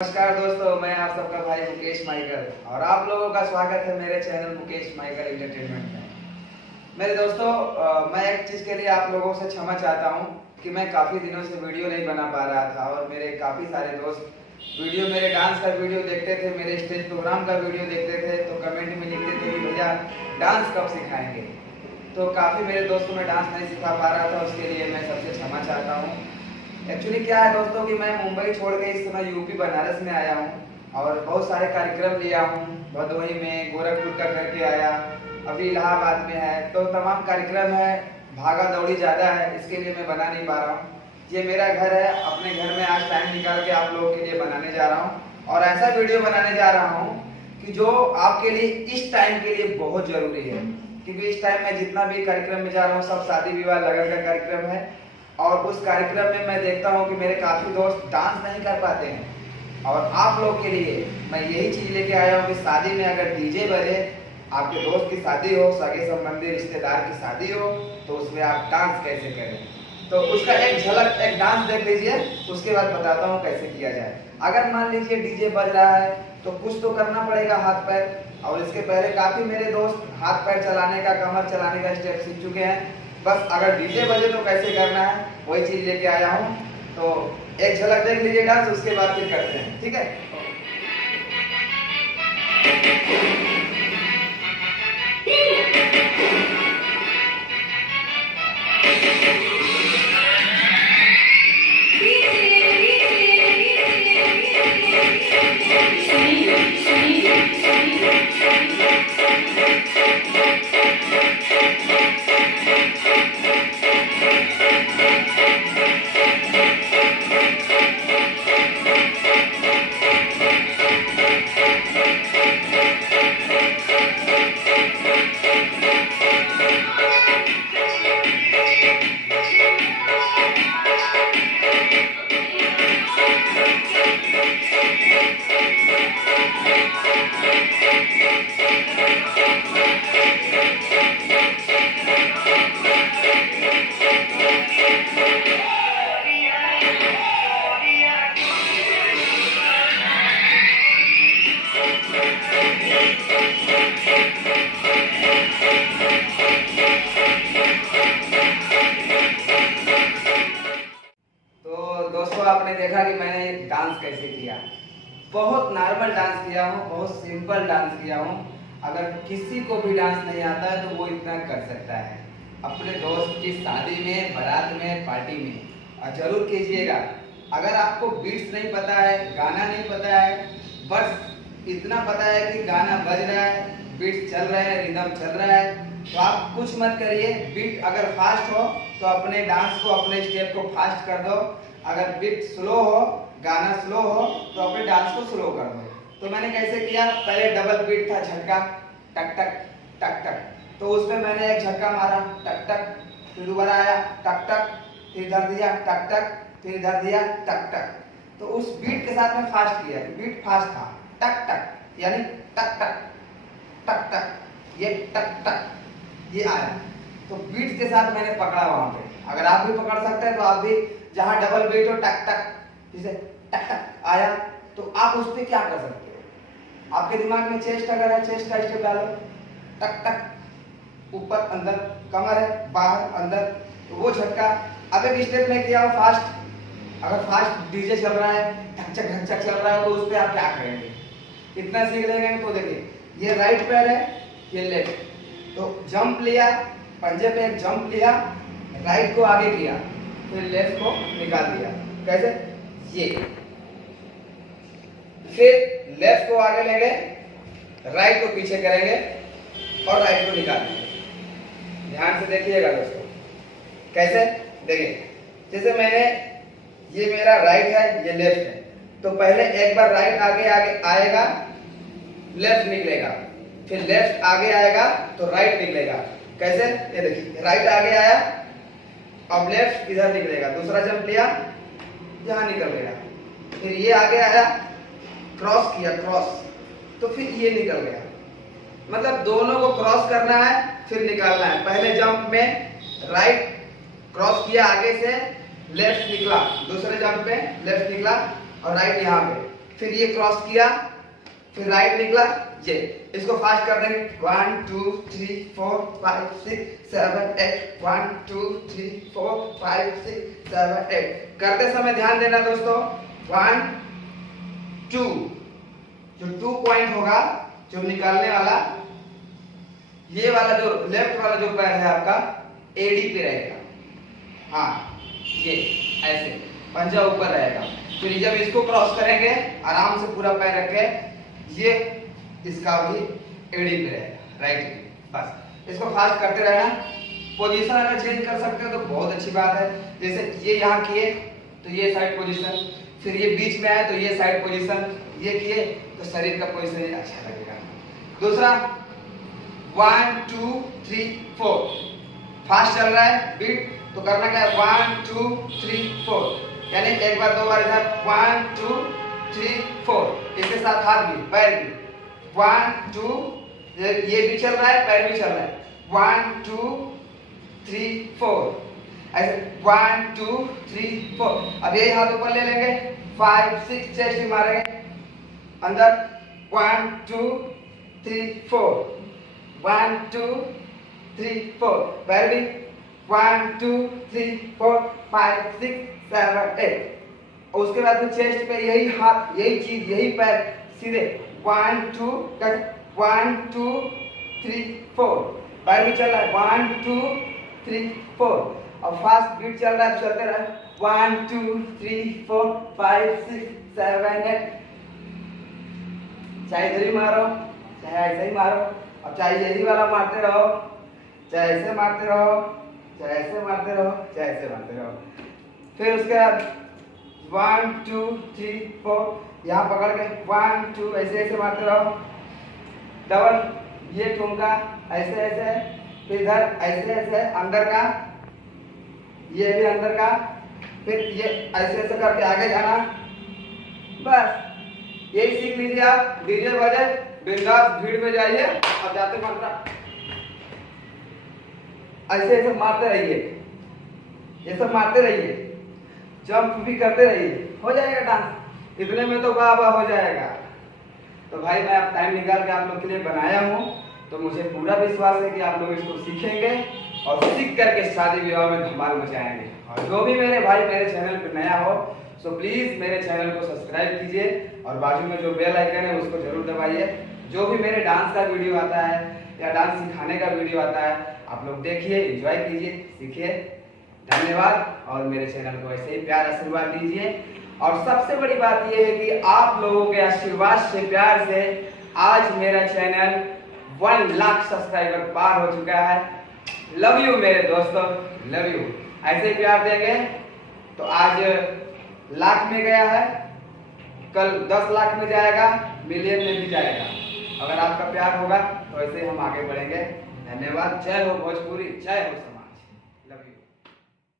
नमस्कार दोस्तों, मैं आप सबका भाई मुकेश माइकल और आप लोगों का स्वागत है मेरे चैनल मुकेश माइकल एंटरटेनमेंट में। मेरे दोस्तों, मैं एक चीज़ के लिए आप लोगों से क्षमा चाहता हूं कि मैं काफ़ी दिनों से वीडियो नहीं बना पा रहा था और मेरे काफ़ी सारे दोस्त मेरे डांस का वीडियो देखते थे, मेरे स्टेज प्रोग्राम का वीडियो देखते थे, तो कमेंट में लिखते थे कि भैया डांस कब सिखाएंगे। तो काफ़ी मेरे दोस्तों में डांस नहीं सिखा पा रहा था, उसके लिए मैं सबसे क्षमा चाहता हूँ। एक्चुअली क्या है दोस्तों कि मैं मुंबई छोड़ के इस समय यूपी बनारस में आया हूँ और बहुत सारे कार्यक्रम लिया हूँ। भदोही में, गोरखपुर का करके आया, अभी इलाहाबाद में है, तो तमाम कार्यक्रम है, भागा दौड़ी ज़्यादा है, इसके लिए मैं बना नहीं पा रहा हूँ। ये मेरा घर है, अपने घर में आज टाइम निकाल के आप लोगों के लिए बनाने जा रहा हूँ और ऐसा वीडियो बनाने जा रहा हूँ कि जो आपके लिए इस टाइम के लिए बहुत ज़रूरी है, क्योंकि इस टाइम में जितना भी कार्यक्रम में जा रहा हूँ सब शादी विवाह लगन का कार्यक्रम है और उस कार्यक्रम में मैं देखता हूँ कि मेरे काफ़ी दोस्त डांस नहीं कर पाते हैं। और आप लोग के लिए मैं यही चीज़ लेके आया हूँ कि शादी में अगर डीजे बजे, आपके दोस्त की शादी हो, सगे संबंधी रिश्तेदार की शादी हो, तो उसमें आप डांस कैसे करें। तो उसका एक झलक, एक डांस देख लीजिए, उसके बाद बताता हूँ कैसे किया जाए। अगर मान लीजिए डीजे बज रहा है तो कुछ तो करना पड़ेगा हाथ पैर, और इसके पहले काफ़ी मेरे दोस्त हाथ पैर चलाने का, कमर चलाने का स्टेप सीख चुके हैं। बस अगर डीजे बजे तो कैसे करना है वही चीज़ लेके आया हूँ। तो एक झलक देख लीजिए डांस, उसके बाद फिर करते हैं, ठीक है। दोस्तों, आपने देखा कि मैंने डांस कैसे किया। बहुत नॉर्मल डांस किया हूँ, बहुत सिंपल डांस किया हूँ। अगर किसी को भी डांस नहीं आता है तो वो इतना कर सकता है अपने दोस्त की शादी में, बारात में, पार्टी में। और जरूर कीजिएगा। अगर आपको बीट्स नहीं पता है, गाना नहीं पता है, बस इतना पता है कि गाना बज रहा है, बीट्स चल रहे हैं, रिदम चल रहा है, तो आप कुछ मत करिए। बीट अगर फास्ट हो तो अपने डांस को, अपने स्टेप को फास्ट कर दो। अगर बीट स्लो हो, गाना स्लो हो, तो अपने डांस को स्लो कर दो। तो मैंने कैसे किया, पहले डबल बीट था, झटका टक टक टक टक, तो उसमें मैंने एक झटका मारा, टक टक, फिर दोबारा आया टक टक, फिर इधर दिया टक टक, फिर इधर दिया टक टक। तो उस बीट के साथ में फास्ट किया, बीट फास्ट था, टक टक यानी टक टक टक टक, ये टक टक ये आया। तो बीट के साथ मैंने पकड़ा वहां पे। अगर आप भी पकड़ सकते हैं तो आप भी, जहां डबल बीट हो टक टक, जैसे टक टक आया, तो आप उस पर क्या कर सकते हो। आपके दिमाग में चेस्ट अगर है, चेस्ट का स्टेप डालो, टक टक, ऊपर अंदर, कमर है बाहर अंदर, तो वो झटका। अब एक स्टेप में किया हो फास्ट, अगर फास्ट डीजे चल रहा है, ढकचक ढकचक चल रहा है, तो उस पर आप क्या करेंगे। इतना सीख लेंगे तो देखिए, ये राइट पैर है, ये लेफ्ट, तो जंप लिया, पंजे पे एक जंप लिया, राइट को आगे किया, फिर लेफ्ट को निकाल दिया। कैसे, ये, फिर लेफ्ट को आगे ले गए, राइट को पीछे करेंगे और राइट को निकाल देंगे। ध्यान से देखिएगा दोस्तों, कैसे देखिए। जैसे मैंने, ये मेरा राइट है, ये लेफ्ट है, तो पहले एक बार राइट आगे आगे आएगा, लेफ्ट निकलेगा, फिर लेफ्ट आगे आएगा तो राइट निकलेगा। कैसे, ये देखिए, राइट आगे आया, अब लेफ्ट इधर निकलेगा, दूसरा जंप लिया, यहाँ निकल गया, फिर ये आगे आया, क्रॉस किया, क्रॉस, तो फिर ये निकल गया। मतलब दोनों को क्रॉस करना है, फिर निकालना है। पहले जंप में राइट क्रॉस किया, आगे से लेफ्ट निकला, दूसरे जंप पे लेफ्ट निकला और राइट यहाँ पे, फिर ये क्रॉस किया, फिर राइट निकला, ये इसको फास्ट कर देंगे 1 2 3 4 5 6 7 8 1 2 3 4 5 6 7 8। करते समय ध्यान देना दोस्तों, 1 2, जो 2 पॉइंट होगा जो निकालने वाला, ये वाला जो लेफ्ट वाला जो पैर है आपका एडी पे रहेगा। हाँ ये ऐसे पंजा ऊपर रहेगा। फिर जब इसको क्रॉस करेंगे आराम से पूरा पैर रख के, ये इसका भी एडी पे रहेगा, राइट। बस इसको फास्ट करते रहना। पोजीशन अगर चेंज कर सकते हो तो बहुत अच्छी बात है। जैसे ये यहाँ किए तो ये साइड पोजीशन, फिर ये बीच में आए तो ये साइड पोजीशन, ये किए तो शरीर का पोजीशन अच्छा लगेगा। दूसरा 1 2 3 4 फास्ट चल रहा है बीट, तो करना क्या है 1 2 3 4, यानी एक बार 2 बार इधर 1 2 3 4। इसके साथ हाथ भी पैर भी 1 2, ये भी चल रहा है पैर भी चल रहा है 1 2 3 4, ऐसे 1 2 3 4। अब यही हाथ ऊपर ले लेंगे 5 6 चेस्ट भी मारेंगे अंदर 1 2 3 4 1 2 3 4, पैर भी 1 2 3 4 5 6 7 8। और उसके बाद में चेस्ट पे यही हाथ, यही चीज, यही पैर सीधे 1 2 1 2 3 4, पैर भी चल रहा है 1 2 3 4। और फास्ट बीट चल रहा है, चलते रहे 1 2 3 4 5 6 7 8। चाहे इधर ही मारो चाहे ऐसे ही मारो, अब चाहे यही वाला मारते रहो, चाहे ऐसे मारते रहो, चाहे ऐसे मारते रहो, चाहे ऐसे मारते रहो। फिर उसके बाद 1 2 3 4 यहाँ पकड़ के 1 2 ऐसे ऐसे मारते रहो। डबल ये ठुमका ऐसे ऐसे, फिर इधर ऐसे ऐसे अंदर का, ये भी अंदर का, फिर ये ऐसे ऐसे करके आगे जाना। बस यही सीख लीजिए आप। डीजे बजे बिंदास भीड़ में जाइए और जाते मात्रा ऐसे ऐसे मारते रहिए, ये सब मारते रहिए, जंप भी करते रहिए, हो जाएगा डांस। इतने में तो वाह वाह हो जाएगा। तो भाई मैं अब टाइम निकाल के आप लोग के लिए बनाया हूँ, तो मुझे पूरा विश्वास है कि आप लोग इसको सीखेंगे और सीख करके शादी विवाह में धमाल मचाएंगे। और जो भी मेरे भाई मेरे चैनल पर नया हो सो प्लीज मेरे चैनल को सब्सक्राइब कीजिए और बाजू में जो बेल आइकन है उसको जरूर दबाइए। जो भी मेरे डांस का वीडियो आता है या डांस सिखाने का वीडियो आता है आप लोग देखिए, एंजॉय कीजिए, सीखिए। धन्यवाद। और मेरे चैनल को ऐसे ही प्यार आशीर्वाद दीजिए। और सबसे बड़ी बात यह है कि आप लोगों के आशीर्वाद से, प्यार से आज मेरा चैनल 1 लाख सब्सक्राइबर पार हो चुका है। लव यू मेरे दोस्तों, लव यू। ऐसे प्यार देंगे तो आज लाख में गया है, कल 10 लाख में जाएगा, मिलियन में भी जाएगा। अगर आपका प्यार होगा तो ऐसे हम आगे बढ़ेंगे। धन्यवाद। जय हो भोजपुरी, जय हो समाज।